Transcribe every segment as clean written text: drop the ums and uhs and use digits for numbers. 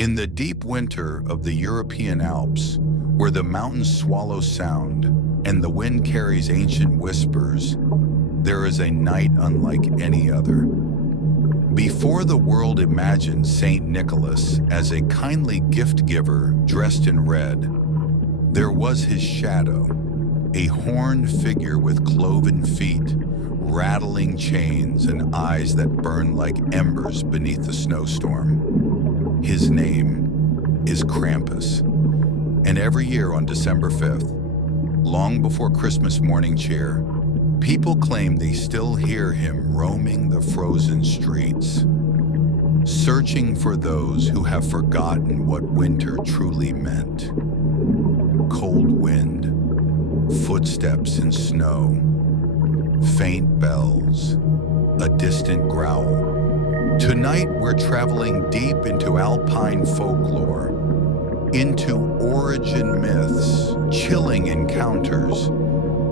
In the deep winter of the European Alps, where the mountains swallow sound and the wind carries ancient whispers, there is a night unlike any other. Before the world imagined Saint Nicholas as a kindly gift giver dressed in red, there was his shadow, a horned figure with cloven feet, rattling chains and eyes that burn like embers beneath the snowstorm. His name is Krampus, and every year on December 5th, long before Christmas morning cheer, people claim they still hear him roaming the frozen streets, searching for those who have forgotten what winter truly meant. Cold wind, footsteps in snow, faint bells, a distant growl. Tonight we're traveling deep into alpine folklore, into origin myths, chilling encounters,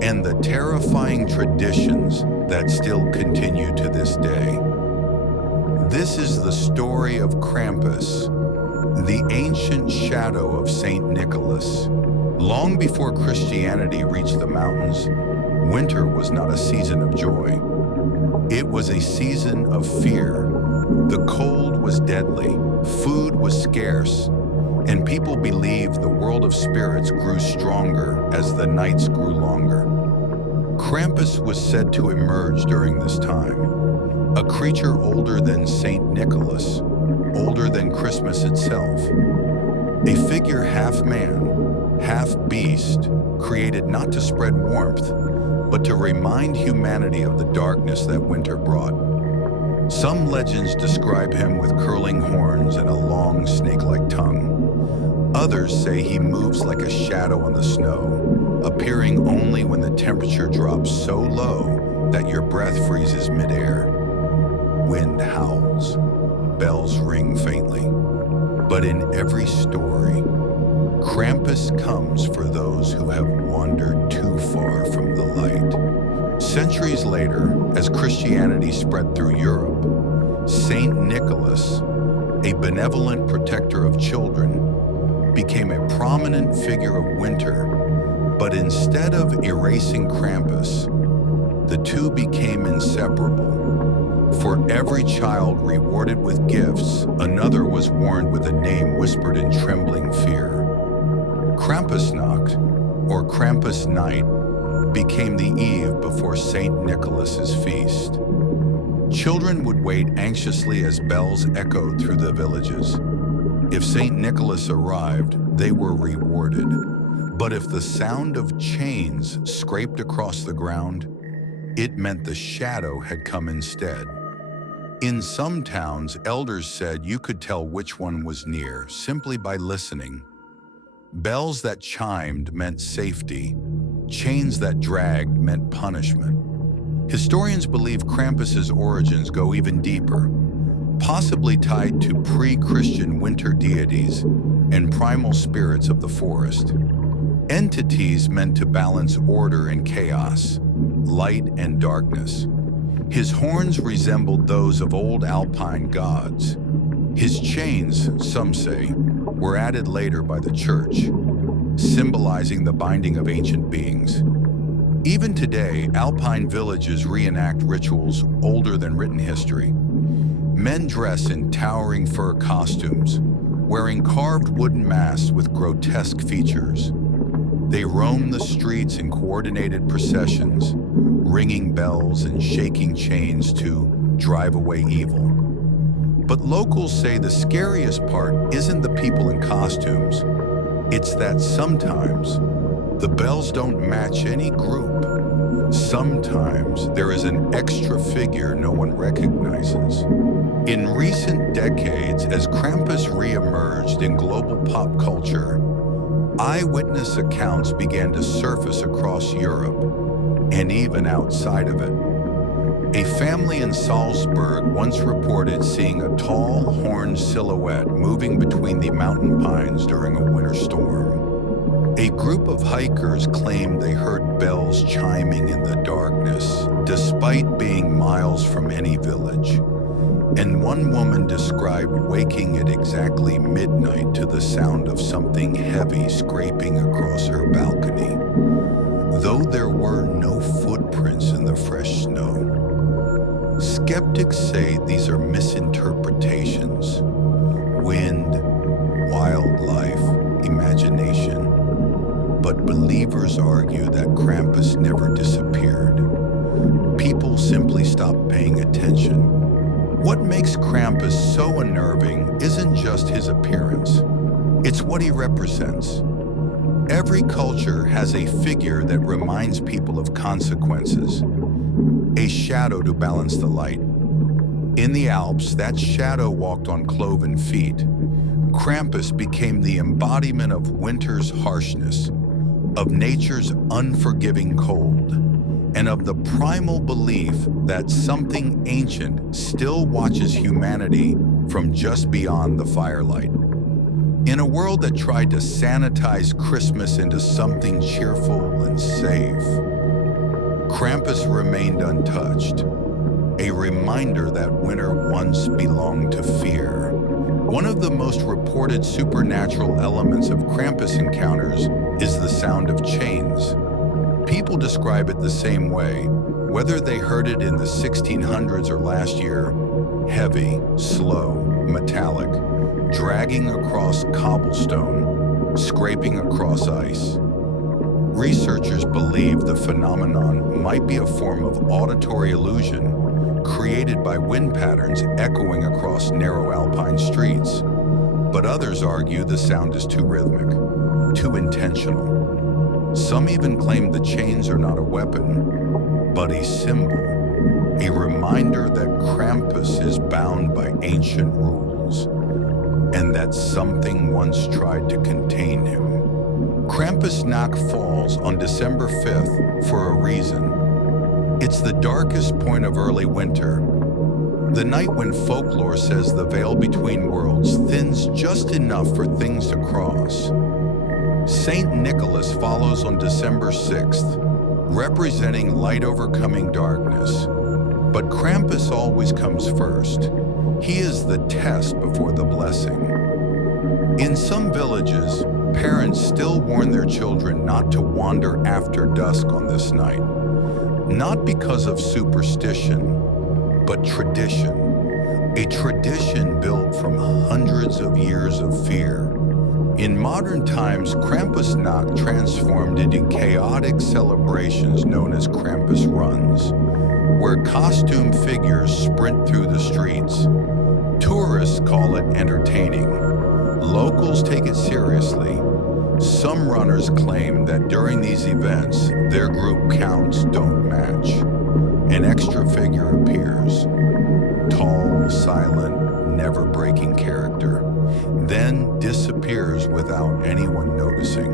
and the terrifying traditions that still continue to this day. This is the story of Krampus, the ancient shadow of Saint Nicholas. Long before Christianity reached the mountains, winter was not a season of joy. It was a season of fear. The cold was deadly, food was scarce, and people believed the world of spirits grew stronger as the nights grew longer. Krampus was said to emerge during this time, a creature older than Saint Nicholas, older than Christmas itself. A figure half man, half beast, created not to spread warmth, but to remind humanity of the darkness that winter brought. Some legends describe him with curling horns and a long snake-like tongue. Others say he moves like a shadow on the snow, appearing only when the temperature drops so low that your breath freezes midair. Wind howls, bells ring faintly. But in every story, Krampus comes for those who have wandered too far from the light. Centuries later, as Christianity spread through Europe, Saint Nicholas, a benevolent protector of children, became a prominent figure of winter. But instead of erasing Krampus, the two became inseparable. For every child rewarded with gifts, another was warned with a name whispered in trembling fear. Krampusnacht, or Krampusnight, became the eve before Saint Nicholas's feast. Children would wait anxiously as bells echoed through the villages. If Saint Nicholas arrived, they were rewarded. But if the sound of chains scraped across the ground, it meant the shadow had come instead. In some towns, elders said you could tell which one was near simply by listening. Bells that chimed meant safety. Chains that dragged meant punishment. Historians believe Krampus's origins go even deeper, possibly tied to pre-Christian winter deities and primal spirits of the forest. Entities meant to balance order and chaos, light and darkness. His horns resembled those of old alpine gods. His chains, some say, were added later by the church, symbolizing the binding of ancient beings. Even today, alpine villages reenact rituals older than written history. Men dress in towering fur costumes, wearing carved wooden masks with grotesque features. They roam the streets in coordinated processions, ringing bells and shaking chains to drive away evil. But locals say the scariest part isn't the people in costumes. It's that sometimes the bells don't match any group. Sometimes there is an extra figure no one recognizes. In recent decades, as Krampus re-emerged in global pop culture, eyewitness accounts began to surface across Europe and even outside of it. A family in Salzburg once reported seeing a tall, horned silhouette moving between the mountain pines during a winter storm. A group of hikers claimed they heard bells chiming in the darkness, despite being miles from any village. And one woman described waking at exactly midnight to the sound of something heavy scraping across her balcony, though there were no footprints in the fresh snow. Skeptics say these are misinterpretations, wind, wildlife, imagination. But believers argue that Krampus never disappeared. People simply stopped paying attention. What makes Krampus so unnerving isn't just his appearance, it's what he represents. Every culture has a figure that reminds people of consequences, a shadow to balance the light. In the Alps, that shadow walked on cloven feet. Krampus became the embodiment of winter's harshness, of nature's unforgiving cold, and of the primal belief that something ancient still watches humanity from just beyond the firelight. In a world that tried to sanitize Christmas into something cheerful and safe, Krampus remained untouched, a reminder that winter once belonged to fear. One of the most reported supernatural elements of Krampus encounters is the sound of chains. People describe it the same way, whether they heard it in the 1600s or last year: heavy, slow, metallic, dragging across cobblestone, scraping across ice. Researchers believe the phenomenon might be a form of auditory illusion created by wind patterns echoing across narrow alpine streets. But others argue the sound is too rhythmic, too intentional. Some even claim the chains are not a weapon, but a symbol, a reminder that Krampus is bound by ancient rules, and that something once tried to contain him. Krampusnacht falls on December 5th for a reason. It's the darkest point of early winter, the night when folklore says the veil between worlds thins just enough for things to cross. Saint Nicholas follows on December 6th, representing light overcoming darkness. But Krampus always comes first. He is the test before the blessing. In some villages, parents still warn their children not to wander after dusk on this night. Not because of superstition, but tradition. A tradition built from hundreds of years of fear. In modern times, Krampusnacht transformed into chaotic celebrations known as Krampus runs, where costume figures sprint through the streets. Tourists call it entertaining. Locals take it seriously. Some runners claim that during these events, their group counts don't match. An extra figure appears, tall, silent, never breaking character, then disappears without anyone noticing.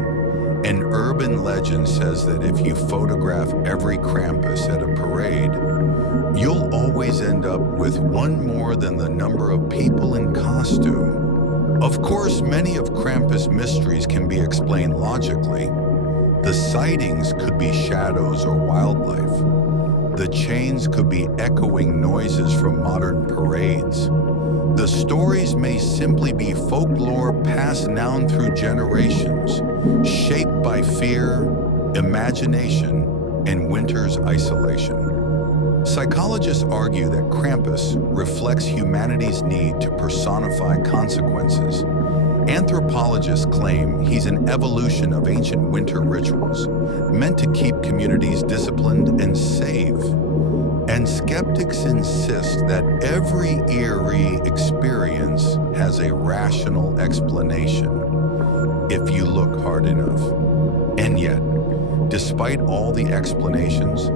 An urban legend says that if you photograph every Krampus at a parade, you'll always end up with one more than the number of people in costume. Of course, many of Krampus' mysteries can be explained logically. The sightings could be shadows or wildlife. The chains could be echoing noises from modern parades. The stories may simply be folklore passed down through generations, shaped by fear, imagination, and winter's isolation. Psychologists argue that Krampus reflects humanity's need to personify consequences. Anthropologists claim he's an evolution of ancient winter rituals, meant to keep communities disciplined and safe. And skeptics insist that every eerie experience has a rational explanation, if you look hard enough. And yet, despite all the explanations,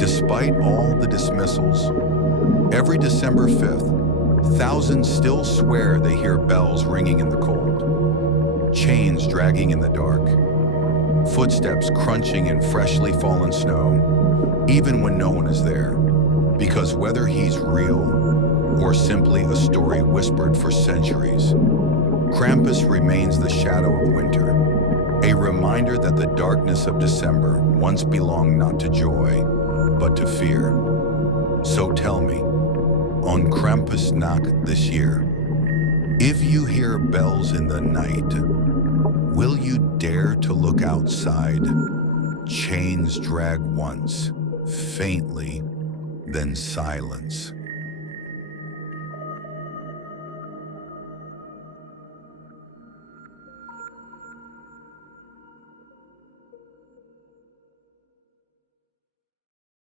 despite all the dismissals, every December 5th, thousands still swear they hear bells ringing in the cold, chains dragging in the dark, footsteps crunching in freshly fallen snow, even when no one is there. Because whether he's real or simply a story whispered for centuries, Krampus remains the shadow of winter, a reminder that the darkness of December once belonged not to joy, but to fear. So tell me, on Krampusnacht this year. If you hear bells in the night, will you dare to look outside? Chains drag once, faintly, then silence.